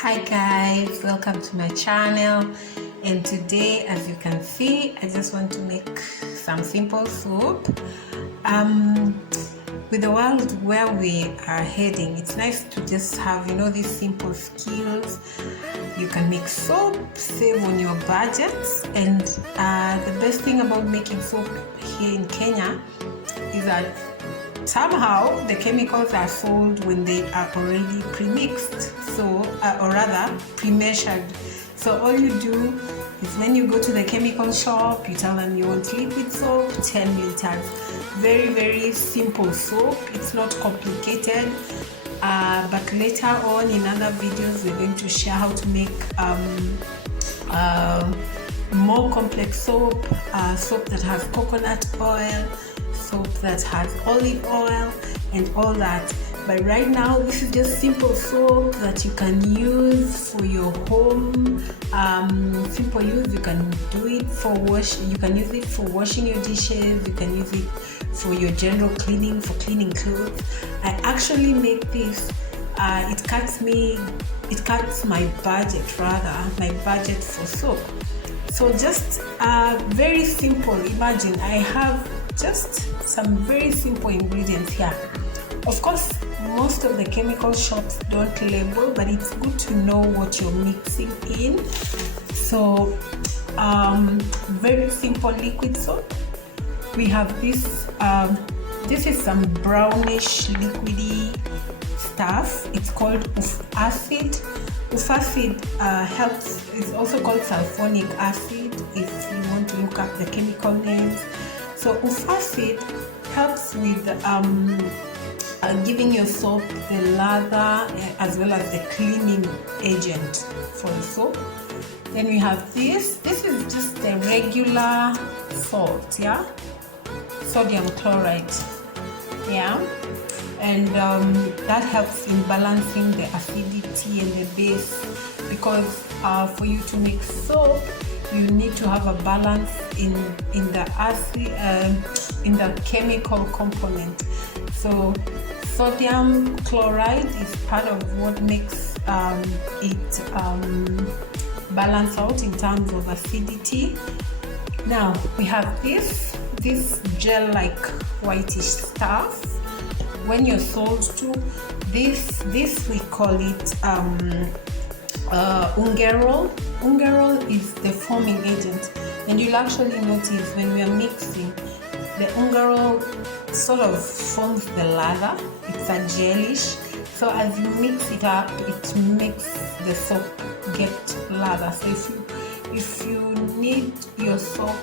Hi guys, welcome to my channel, and today, as you can see, I just want to make some simple soap. With the world where we are heading, it's nice to just have these simple skills. You can make soap, save on your budgets, and the best thing about making soap here in Kenya is that somehow the chemicals are sold when they are already pre-mixed, or rather pre-measured. So all you do is when you go to the chemical shop, you tell them you want liquid soap, 10 liters. Very, very simple soap. It's not complicated. But later on in other videos, we're going to share how to make more complex soap, soap that has coconut oil, soap that has olive oil, and all that. But right now, this is just simple soap that you can use for your home. Simple use. You can do it for wash. You can use it for washing your dishes. You can use it for your general cleaning, for cleaning clothes. I actually make this. It cuts my budget, my budget for soap. So just very simple. Imagine I have just some very simple ingredients here. Of course, most of the chemical shops don't label, but it's good to know what you're mixing in. So very simple liquid soap. We have this. This is some brownish liquidy stuff. It's called acid. Acid helps. It's also called sulfonic acid if you want to look up the chemical names. So acid helps with giving your soap the lather as well as the cleaning agent for the soap. Then we have this. This is just a regular salt, yeah, sodium chloride, yeah, and that helps in balancing the acidity and the base, because for you to make soap, you need to have a balance in the acid, in the chemical component. So sodium chloride is part of what makes it balance out in terms of acidity. Now we have this gel-like whitish stuff. When you're sold to this we call it ungerol. Ungerol is the forming agent, and you'll actually notice when we are mixing, the ungerol sort of forms the lather. It's a gelish. So as you mix it up, it makes the soap get lather. So if you need your soap,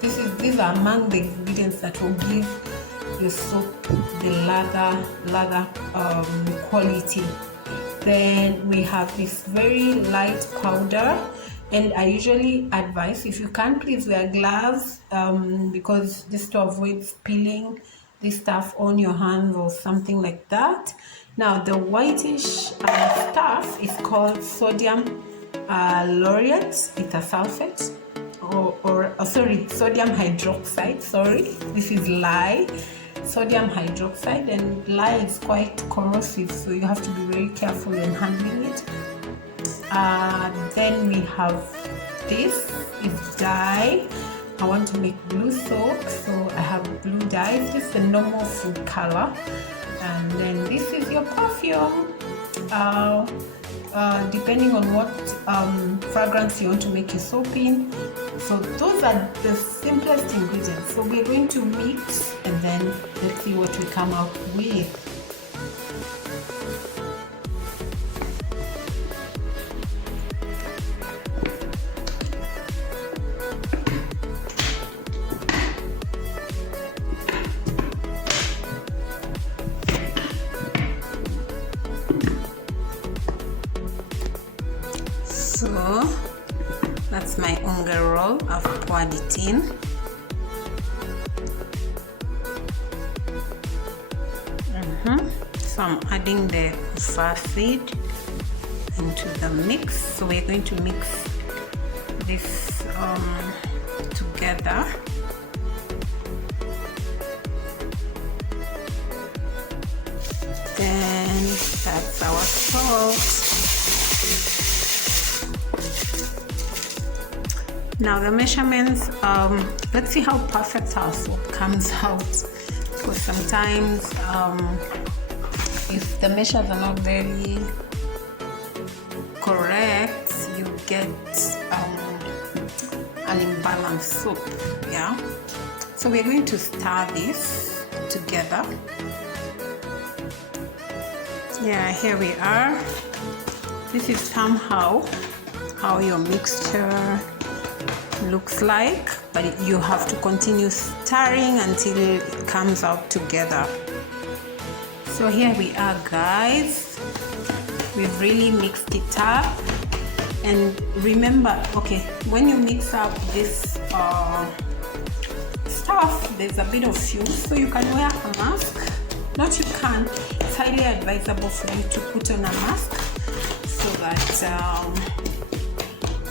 these are among the ingredients that will give your soap the lather quality. Then we have this very light powder, and I usually advise, if you can, please wear gloves, because just to avoid spilling this stuff on your hands or something like that. Now the whitish stuff is called sodium lauryate. It's a sulfate, or sodium hydroxide. Sorry, this is lye. Sodium hydroxide, and lye is quite corrosive, so you have to be very careful when handling it. Then we have this is dye. I want to make blue soap, so I have blue dye. This is the normal food color, and then this is your perfume. Depending on what fragrance you want to make your soap in. So those are the simplest ingredients. So we're going to mix, and then let's see what we come out with. So that's my ungerol. I've poured it in. So I'm adding the acid into the mix. So we're going to mix this together. Then that's our salt. Now the measurements, let's see how perfect our soap comes out, because sometimes if the measures are not very correct, you get an imbalanced soap. Yeah, so we're going to stir this together. Yeah, here we are. This is somehow how your mixture looks like, but you have to continue stirring until it comes out together. So here we are, guys. We've really mixed it up. And remember, okay, when you mix up this stuff, there's a bit of fumes, so you can wear a mask. Not you can, it's highly advisable for you to put on a mask so that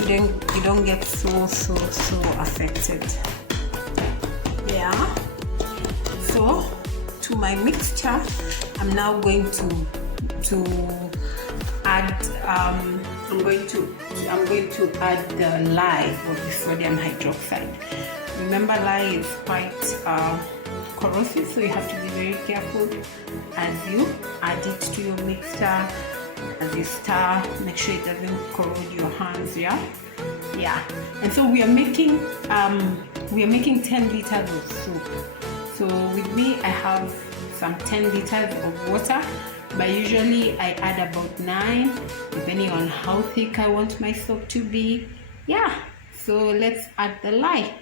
you don't get so affected. Yeah, so to my mixture, I'm now going to add I'm going to add the lye, or the sodium hydroxide. Remember, lye is quite corrosive, so you have to be very careful as you add it to your mixture. As you stir, make sure it doesn't corrode your hands. Yeah. And so we are making 10 liters of soup. So with me, I have some 10 liters of water, but usually I add about 9, depending on how thick I want my soap to be. Yeah, so let's add the lye.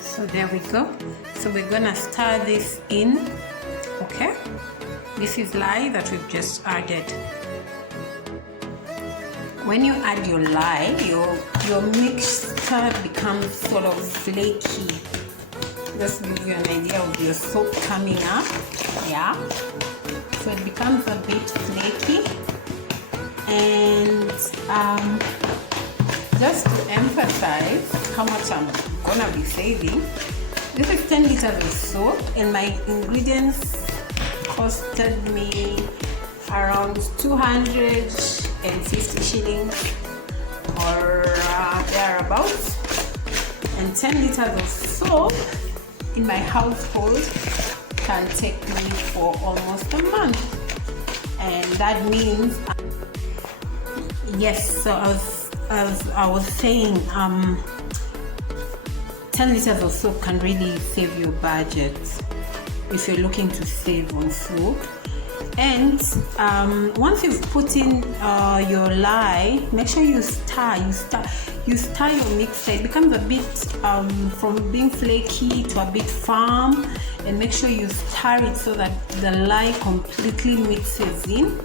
So there we go. So we're gonna stir this in. Okay, this is lye that we've just added. When you add your lye, your mixture becomes sort of flaky. Just give you an idea of your soap coming up. Yeah, so it becomes a bit flaky. And just to emphasize how much I'm gonna be saving, this is 10 liters of soap, and my ingredients costed me around 250 shillings or thereabouts. And 10 liters of soap in my household can take me for almost a month, and that means yes. So as I was saying, 10 liters of soap can really save your budget if you're looking to save on soap. And once you've put in your lye, make sure you stir your mixture. It becomes a bit from being flaky to a bit firm, and make sure you stir it so that the lye completely mixes in.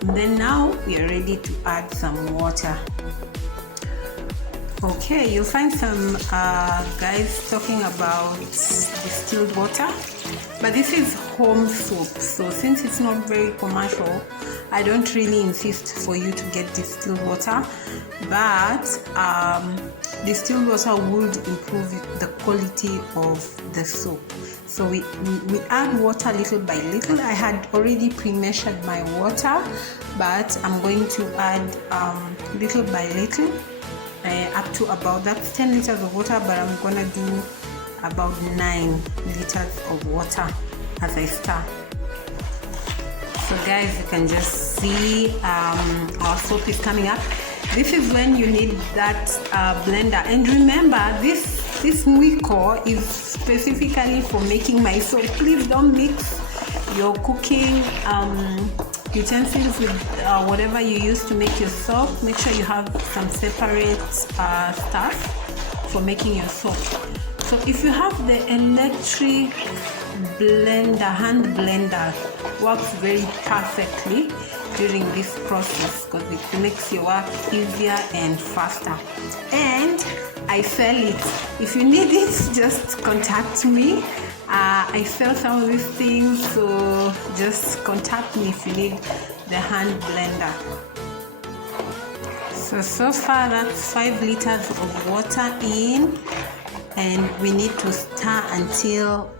And then now we are ready to add some water. Okay, you'll find some guys talking about distilled water, but this is home soap, so since it's not very commercial, I don't really insist for you to get distilled water, but distilled water would improve the quality of the soap. So we add water little by little. I had already pre-measured my water, but I'm going to add little by little. Up to about, that's 10 liters of water, but I'm gonna do about 9 liters of water as I stir. So guys, you can just see our soap is coming up. This is when you need that blender, and remember this Mwiko is specifically for making my soap. Please don't mix your cooking utensils with whatever you use to make your soap. Make sure you have some separate stuff for making your soap. So if you have the electric blender, hand blender, works very perfectly during this process because it makes your work easier and faster. And I sell it. If you need it, just contact me. I sell some of these things, so just contact me if you need the hand blender. So far that's 5 liters of water in, and we need to stir until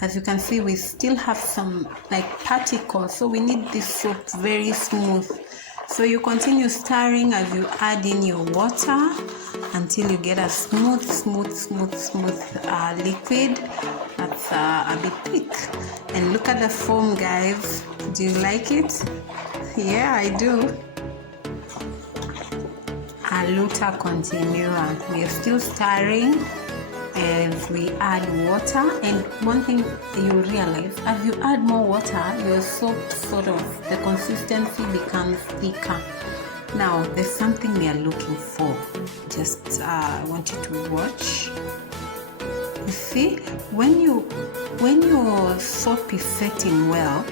as you can see we still have some like particles, so we need this soap very smooth. So you continue stirring as you add in your water until you get a smooth liquid that's a bit thick. And look at the foam, guys. Do you like it? Yeah, I do. Luta continua. We are still stirring as we add water, and one thing you realize, as you add more water, your soap the consistency becomes thicker. Now there's something we are looking for. Just I want you to watch. You see, when your soap is setting well,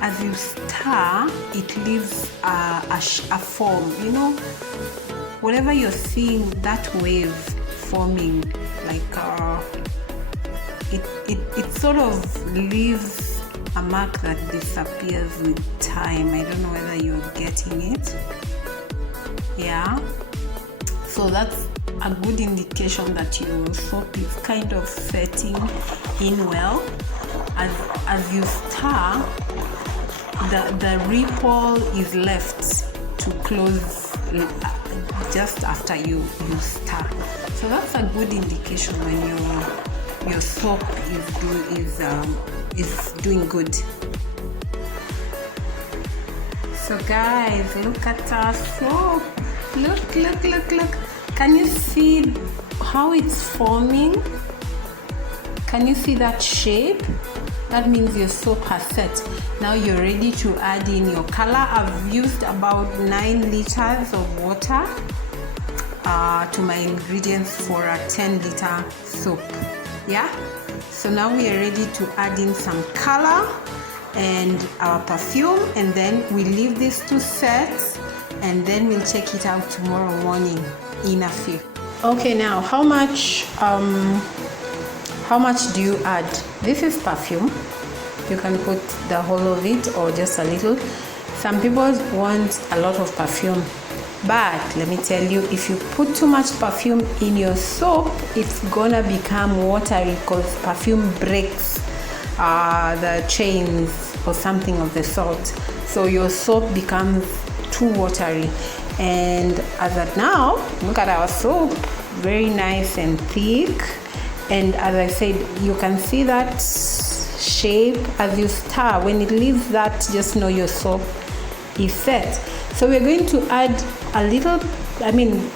as you stir, it leaves a form. You know, whatever you're seeing, that wave forming, like it sort of leaves a mark that disappears with time. I don't know whether you're getting it. Yeah, so that's a good indication that your soap is kind of setting in well. As you stir, the ripple is left to close just after you stir. So that's a good indication when your soap is doing good. So guys, look at our soap. Look. Can you see how it's forming? Can you see that shape? That means your soap has set. Now you're ready to add in your color. I've used about 9 liters of water to my ingredients for a 10-liter soap. Yeah, so now we are ready to add in some color and our perfume, and then we leave this to set, and then we'll check it out tomorrow morning in a few. Okay, now how much do you add? This is perfume. You can put the whole of it or just a little. Some people want a lot of perfume, but let me tell you, if you put too much perfume in your soap, it's gonna become watery because perfume breaks the chains or something of the sort. So your soap becomes too watery. And as at now, look at our soap, very nice and thick. And as I said, you can see that shape as you stir. When it leaves that, just know your soap is set. So we're going to add a little,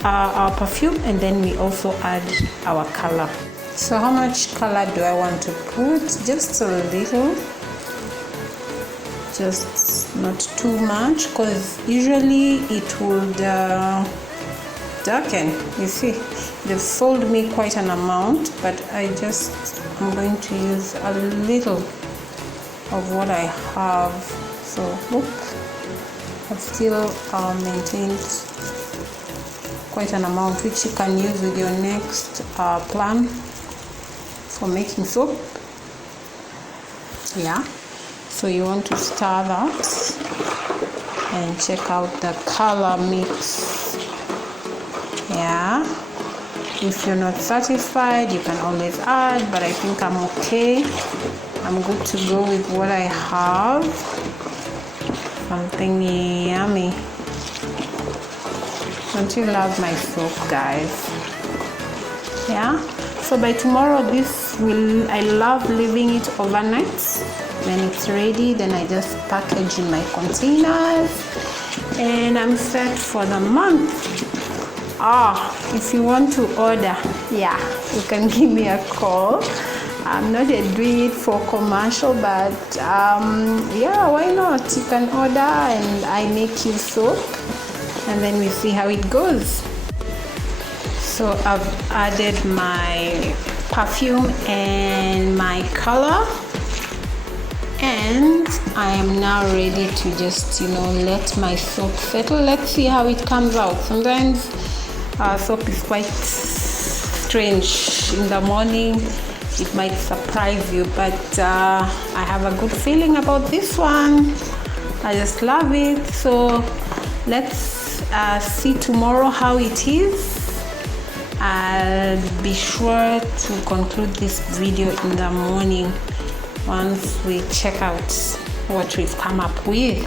our perfume, and then we also add our color. So how much color do I want to put? Just a little, just not too much, because usually it would darken. You see, they've sold me quite an amount, but I'm going to use a little of what I have. So look, I've still maintained quite an amount, which you can use with your next plan for making soap. Yeah, so you want to stir that and check out the color mix. Yeah, if you're not satisfied, you can always add, but I think I'm okay. I'm good to go with what I have. Something yummy. Don't you love my soap, guys? Yeah, so by tomorrow I love leaving it overnight. When it's ready, then I just package in my containers and I'm set for the month. If you want to order, yeah, you can give me a call. I'm not doing it for commercial, but yeah, why not? You can order and I make you soap, and then we see how it goes. So I've added my perfume and my color, and I am now ready to just let my soap settle. Let's see how it comes out. Sometimes soap is quite strange in the morning. It might surprise you, but I have a good feeling about this one. I just love it. So let's see tomorrow how it is. I'll be sure to conclude this video in the morning once we check out what we've come up with.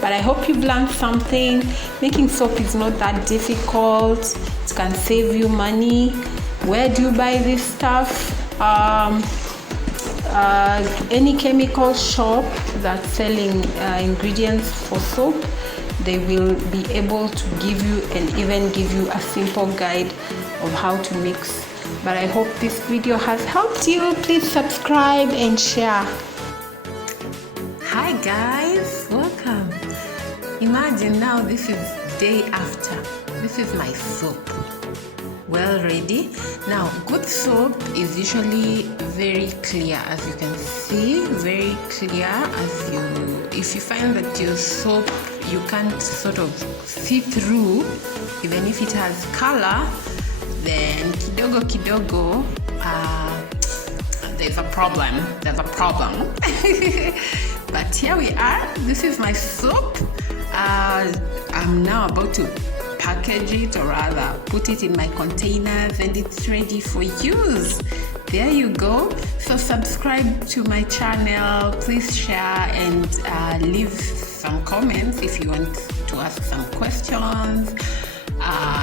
But I hope you've learned something. Making soap is not that difficult. It can save you money. Where do you buy this stuff? Any chemical shop that's selling ingredients for soap, they will be able to give you and even give you a simple guide of how to mix. But I hope this video has helped you. Please subscribe and share. Hi guys, welcome. Imagine now this is day after. This is my soap. Well ready. Now good soap is usually very clear, as you can see, very clear. If you find that your soap you can't sort of see through, even if it has color, then kidogo there's a problem. But here we are. This is my soap. I'm now about to package it, or rather put it in my containers, and it's ready for use. There you go. So subscribe to my channel, please share, and leave some comments if you want to ask some questions.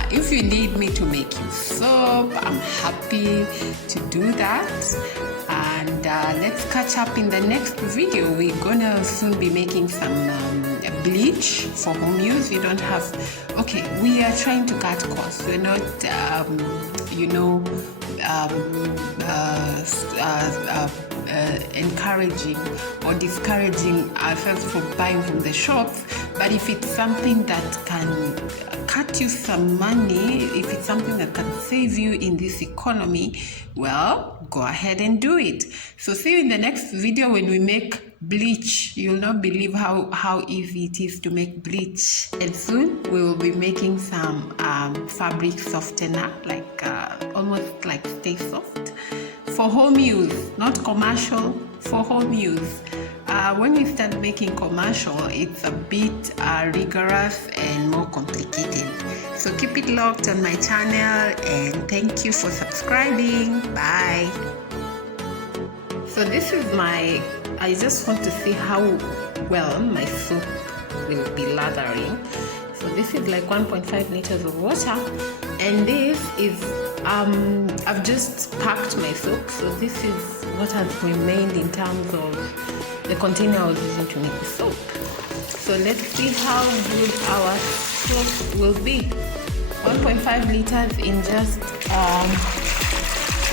If you need me to make you soap, I'm happy to do that. And let's catch up in the next video. We're gonna soon be making some bleach for home use. We don't have, we are trying to cut costs. We're not encouraging or discouraging ourselves from buying from the shops. But if it's something that can cut you some money, if it's something that can save you in this economy, well, go ahead and do it. So see you in the next video when we make bleach. You'll not believe how easy it is to make bleach. And soon we will be making some fabric softener, like almost like Stay Soft, for home use, not commercial, for home use. When we start making commercial, it's a bit rigorous and more complicated. So keep it locked on my channel, and thank you for subscribing. Bye. So this is I just want to see how well my soap will be lathering. So this is like 1.5 liters of water, and this is I've just packed my soap. So this is what has remained in terms of the container I was using to make the soap. So let's see how good our soap will be. 1.5 liters in just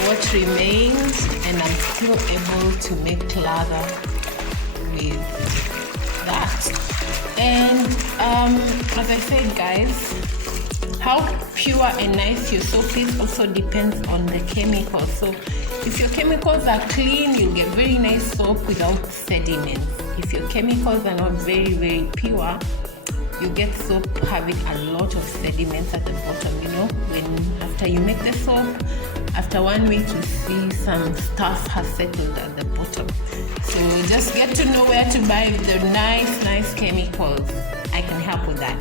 what remains, and I'm still able to make lather with that. And as I said, guys, how pure and nice your soap is also depends on the chemicals. So if your chemicals are clean, you'll get very nice soap without sediments. If your chemicals are not very, very pure, you get soap having a lot of sediments at the bottom. When after you make the soap, after 1 week, you see some stuff has settled at the bottom. So just get to know where to buy the nice chemicals. I can help with that.